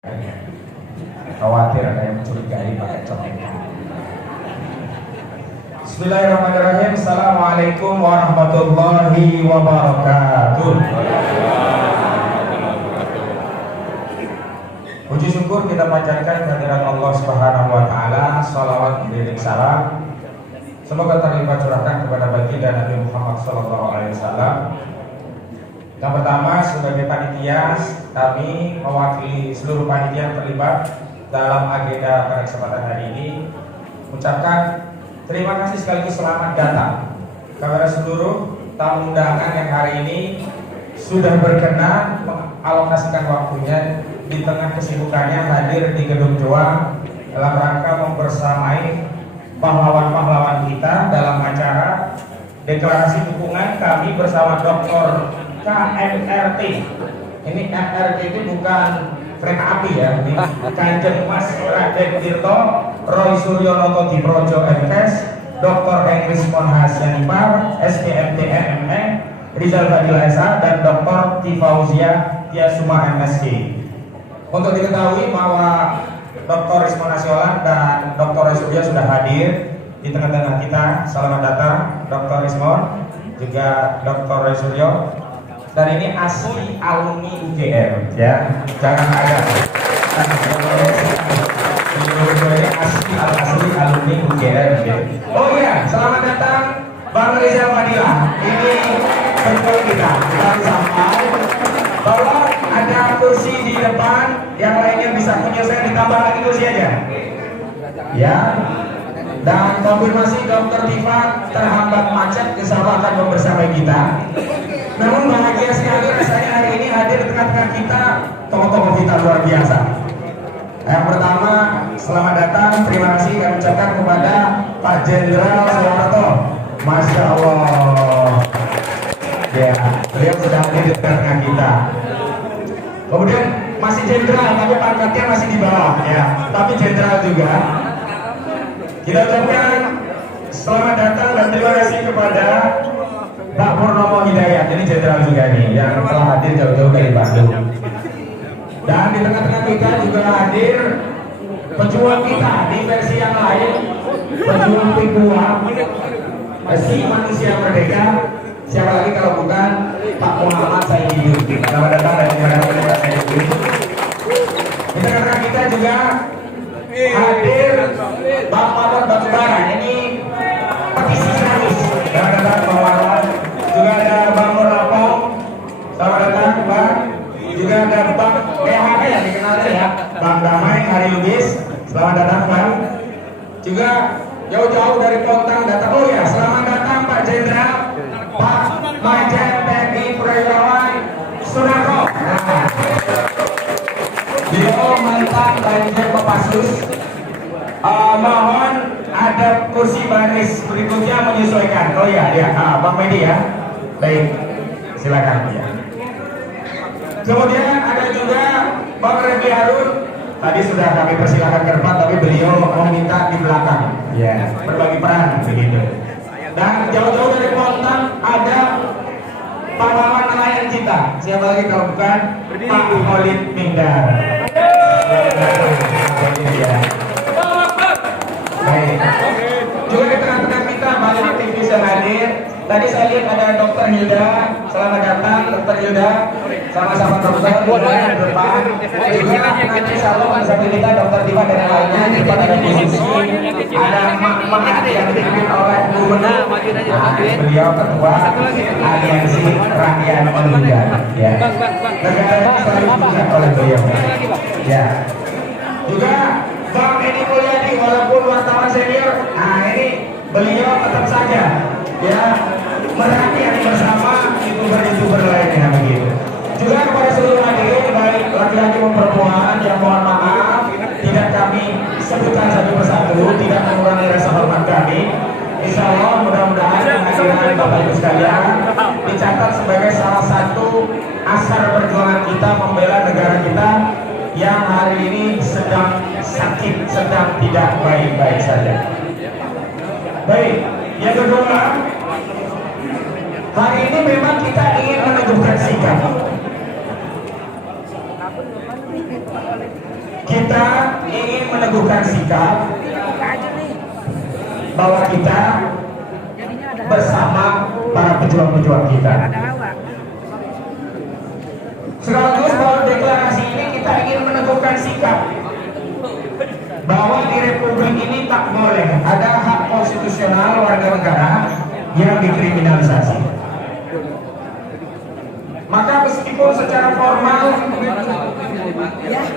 Khawatir ada yang mencurigai pakai contekan. Bismillahirrahmanirrahim. Assalamualaikum warahmatullahi wabarakatuh. Puji syukur kita panjatkan kehadirat Allah Subhanahu wa taala. Shalawat beriring salam semoga terlimpah curahkan kepada baginda Nabi Muhammad sallallahu alaihi wasallam. Yang pertama, sebagai panitia, kami mewakili seluruh panitia yang terlibat dalam agenda pada kesempatan hari ini mengucapkan terima kasih sekaligus selamat datang kepada seluruh tamu undangan yang hari ini sudah berkenan mengalokasikan waktunya di tengah kesibukannya hadir di Gedung Joa dalam rangka membersamai pahlawan-pahlawan kita dalam acara deklarasi dukungan kami bersama Dr. KMRT. Ini MRT itu bukan kereta api ya, ini Kanjeng Mas Raden Tirto Roy Suryonoto Diprojo MKes, Dr. Henry Monhas Yanipar SPMT MMN Rizal Fadila SA, dan Dr. Tifauzia Tiasuma MSc. Untuk diketahui bahwa Dr. Rismon Nasiolan dan Dr. Roy Suryo sudah hadir di tengah-tengah kita. Selamat datang Dr. Rismon, juga Dr. Roy Suryo. Dan ini asli alumni UGM ya, jangan ada ini asli alumni UGM ya. Oh iya, selamat datang Bang Rizal Fadila. Ini betul kita sampai bahwa ada kursi di depan, yang lainnya bisa menyelesaikan, ditambah lagi kursi aja ya. Dan konfirmasi Dr. Tifa terhambat macet, kesalahan akan membersamai kita. Namun bahagia sekali rasanya hari ini hadir di tengah-tengah kita tokoh-tokoh kita luar biasa. Yang pertama, selamat datang, terima kasih kami ucapkan kepada Pak Jenderal Soeharto. Masya Allah ya, beliau sudah hadir di tengah-tengah kita. Kemudian masih jenderal tapi pangkatnya masih di bawah ya, tapi jenderal juga. Kita ucapkan selamat datang dan terima kasih kepada Pak Purnomo Hidayat, ini jenderal juga nih yang telah hadir jauh-jauh dari Bandung. Dan di tengah-tengah kita juga hadir pejuang kita di versi yang lain, pejuang Papua, si manusia merdeka. Siapa lagi kalau bukan Pak Muhammad Sayyidud. Selamat datang dan terima kasih kepada Sayyidud. Di tengah-tengah kita juga hadir Bang Marwan Batubara, ini petisi 100. Selamat datang Bang Marwan. Juga ada Bang Nur Lapong, selamat datang Bang. Juga ada Bang PHK yang dikenal ya, Bang Damai Hari Lubis, selamat datang Bang. Juga jauh-jauh dari Pontang datang. Oh ya, selamat datang Pak Jenderal Pak Majen TNI Purnawirawan Sunarko. Beliau mantan Danjen Kopassus. Mohon ada kursi baris berikutnya menyesuaikan. Oh ya, Bang Medi ya. Baik, silakan ya. Kemudian ada juga Bang Refli Harun. Tadi sudah kami persilakan ke depan, tapi beliau meminta di belakang. Ya, berbagi peran begitu. Dan jauh-jauh dari Pontang ada pahlawan nelayan kita. Siapa lagi kalau bukan Pak Khalid Mingdar. Baik. Juga di tengah-tengah kita banyak aktivis yang hadir. Tadi saya lihat ada Dr. Hilda, selamat datang Dr. Hilda, sama-sama dokter di depan. Juga nanti salon bersama kita Dr. Diva dan yang lainnya. Di depan ada posisi, ada mak yang dipimpin oleh Gubernur. Beliau ketua Aliansi Rakyat Pemuda. Ya. Negara ini selalu dipimpin oleh beliau. Ya. Juga Bang Edi Mulyadi, walaupun wartawan senior, nah ini beliau tetap saja ya merhati bersama youtuber lainnya begitu. Juga kepada seluruh hadirin baik laki-laki maupun perempuan yang mohon maaf tidak kami sebutkan satu persatu, tidak mengurangi rasa hormat kami. Insya Allah mudah-mudahan kehadiran Bapak Ibu sekalian dicatat sebagai salah satu asar perjuangan kita membela negara kita yang hari ini sedang sakit, sedang tidak baik-baik saja. Baik, yang kedua, hari ini memang kita ingin menunjukkan sikap. Kita ingin meneguhkan sikap bahwa kita bersama para pejuang-pejuang kita. Sekaligus bahwa deklarasi ini kita ingin meneguhkan sikap bahwa di Republik ini tak boleh ada hak konstitusional warga negara yang dikriminalisasi. Maka meskipun secara formal,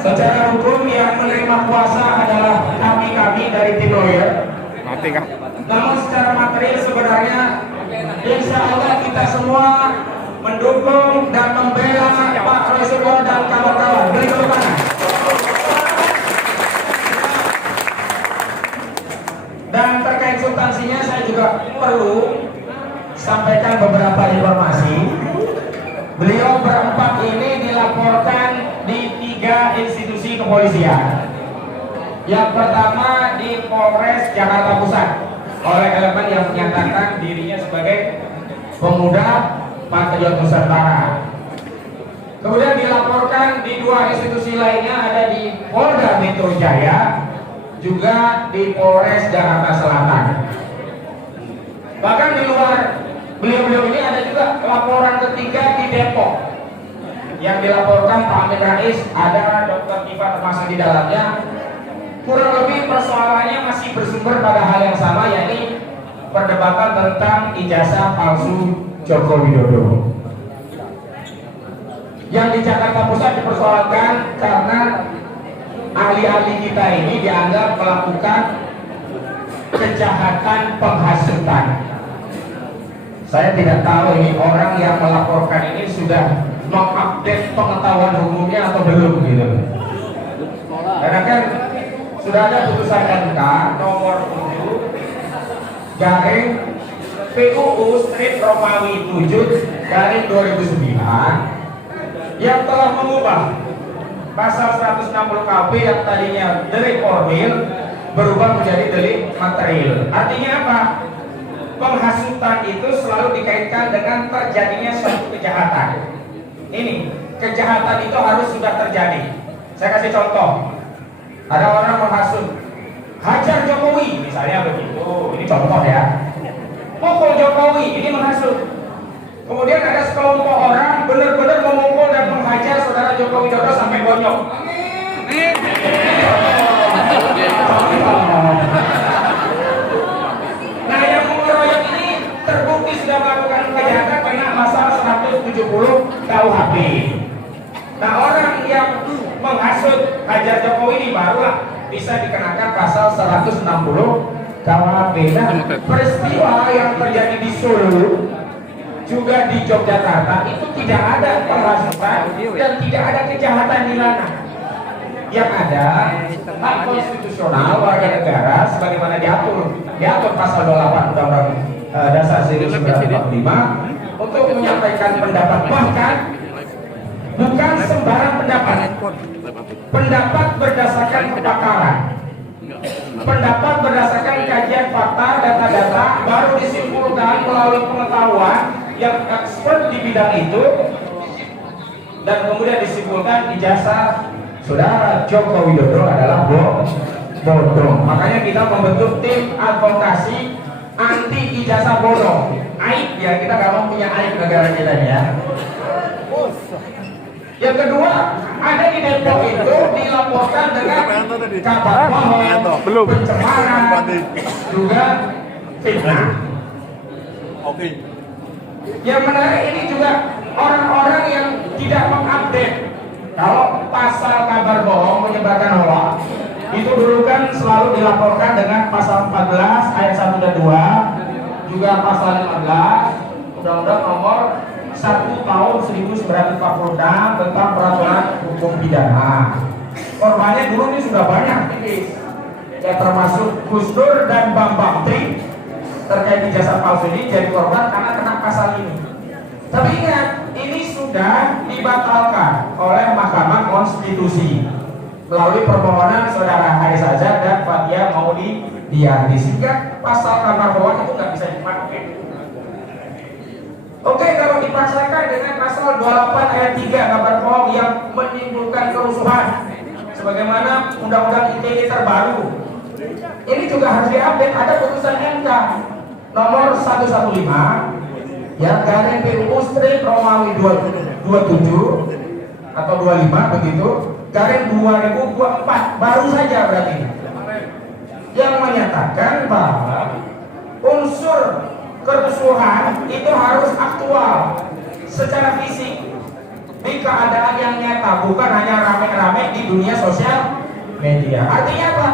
secara hukum yang menerima kuasa adalah kami dari tim lawyer, namun secara material sebenarnya insya Allah kita semua mendukung dan membela Pak Roy dan kawan-kawan. Beri tepuk tangan. Dan terkait substansinya saya juga perlu sampaikan beberapa informasi. Beliau berempat ini dilaporkan di 3 institusi kepolisian. Yang pertama di Polres Jakarta Pusat oleh elemen yang menyatakan dirinya sebagai pemuda Patriot Nusantara. Kemudian dilaporkan di 2 institusi lainnya, ada di Polda Metro Jaya, juga di Polres Jakarta Selatan. Bahkan di luar beliau-beliau ini ada juga laporan ketiga di Depok yang dilaporkan Pak Amin Rais, ada Dr. Kifa termasuk di dalamnya. Kurang lebih persoalannya masih bersumber pada hal yang sama, yakni perdebatan tentang ijazah palsu Joko Widodo. Yang di Jakarta Pusat dipersoalkan karena ahli-ahli kita ini dianggap melakukan kejahatan penghasutan. Saya tidak tahu ini orang yang melaporkan ini sudah mengupdate pengetahuan hukumnya atau belum gitu. Karena kan sudah ada putusan MK nomor 7 garing PUU Strip Romawi 7 garing 2009 yang telah mengubah pasal 160 KUP yang tadinya delik formil berubah menjadi delik material. Artinya apa? Penghasutan itu selalu dikaitkan dengan terjadinya suatu kejahatan. Ini kejahatan itu harus sudah terjadi. Saya kasih contoh. Ada orang menghasut, hajar Jokowi misalnya begitu. Ini contoh ya. Pukul Jokowi, ini menghasut. Kemudian ada sekelompok orang benar-benar memukul dan menghajar saudara Joko Widodo sampai bonyok. Nah, yang mengeroyok ini terbukti sudah melakukan kejahatan kena pasal 170 KUHP. Nah, orang yang menghasut hajar Jokowi ini barulah bisa dikenakan pasal 160 KUHP. Nah, peristiwa yang terjadi di Solo juga di Yogyakarta itu tidak ada penghasutan dan tidak ada kejahatan di sana. Yang ada hak konstitusional warga negara sebagaimana diatur pasal 28 Undang-Undang Dasar 1945 untuk menyampaikan pendapat, bahkan bukan sembarang pendapat berdasarkan kepakaran, pendapat berdasarkan kajian fakta, data-data baru disimpulkan melalui pengetahuan yang expert di bidang itu, dan kemudian disimpulkan ijazah saudara Joko Widodo adalah bodong. Makanya kita membentuk tim advokasi anti ijazah bodong. Aib ya, kita gak mau punya aib negara kita ya. Yang kedua, ada di Depok itu dilaporkan dengan kabar bohong, pencemaran, juga fitnah. Oke. Yang menarik ini juga orang-orang yang tidak mengupdate. Kalau pasal kabar bohong menyebarkan hoax itu dulu kan selalu dilaporkan dengan pasal 14 ayat 1 dan 2, juga pasal 15 Undang-Undang nomor 1 tahun 1946 tentang peraturan hukum pidana. Korbannya dulu ini sudah banyak ini, ya termasuk Gus Dur dan Bambang Tri terkait ijazah palsu ini jadi korban karena kena pasal ini. Tapi ingat, ini sudah dibatalkan oleh Mahkamah Konstitusi melalui permohonan saudara Haris Azhar dan Fathia Maulidiyanti, sehingga pasal kabar bohong itu nggak bisa dipakai. Oke, kalau dipaksakan dengan pasal 28 ayat 3 kabar bohong yang menimbulkan kerusuhan sebagaimana undang-undang ITE terbaru, ini juga harus diupdate. Ada putusan MK nomor 115 ya garing PUU strip Romawi 27 atau 25 begitu garing 2024 baru saja berarti, yang menyatakan bahwa unsur kerusuhan itu harus aktual secara fisik di keadaan yang nyata, bukan hanya rame-rame di dunia sosial media. Artinya apa?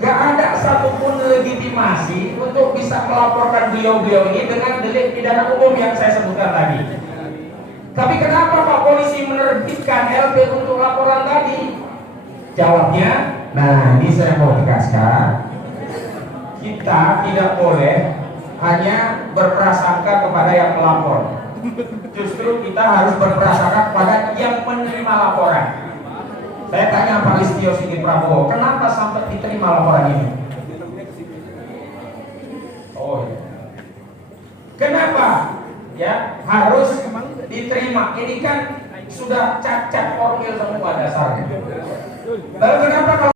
Gak ada satupun legitimasi untuk bisa melaporkan beliau-beliau ini dengan delik pidana umum yang saya sebutkan tadi. Tapi kenapa Pak Polisi menerbitkan LP untuk laporan tadi? Jawabnya, nah ini saya mau tegaskan, kita tidak boleh hanya berprasangka kepada yang melapor. Justru kita harus berprasangka kepada yang menerima laporan. Saya tanya Pak Listio Sigit Prabowo, kenapa sampai diterima laporan ini? Oh ya. Kenapa? Ya harus diterima. Ini kan sudah cacat formil semua dasarnya. Lalu kenapa kalau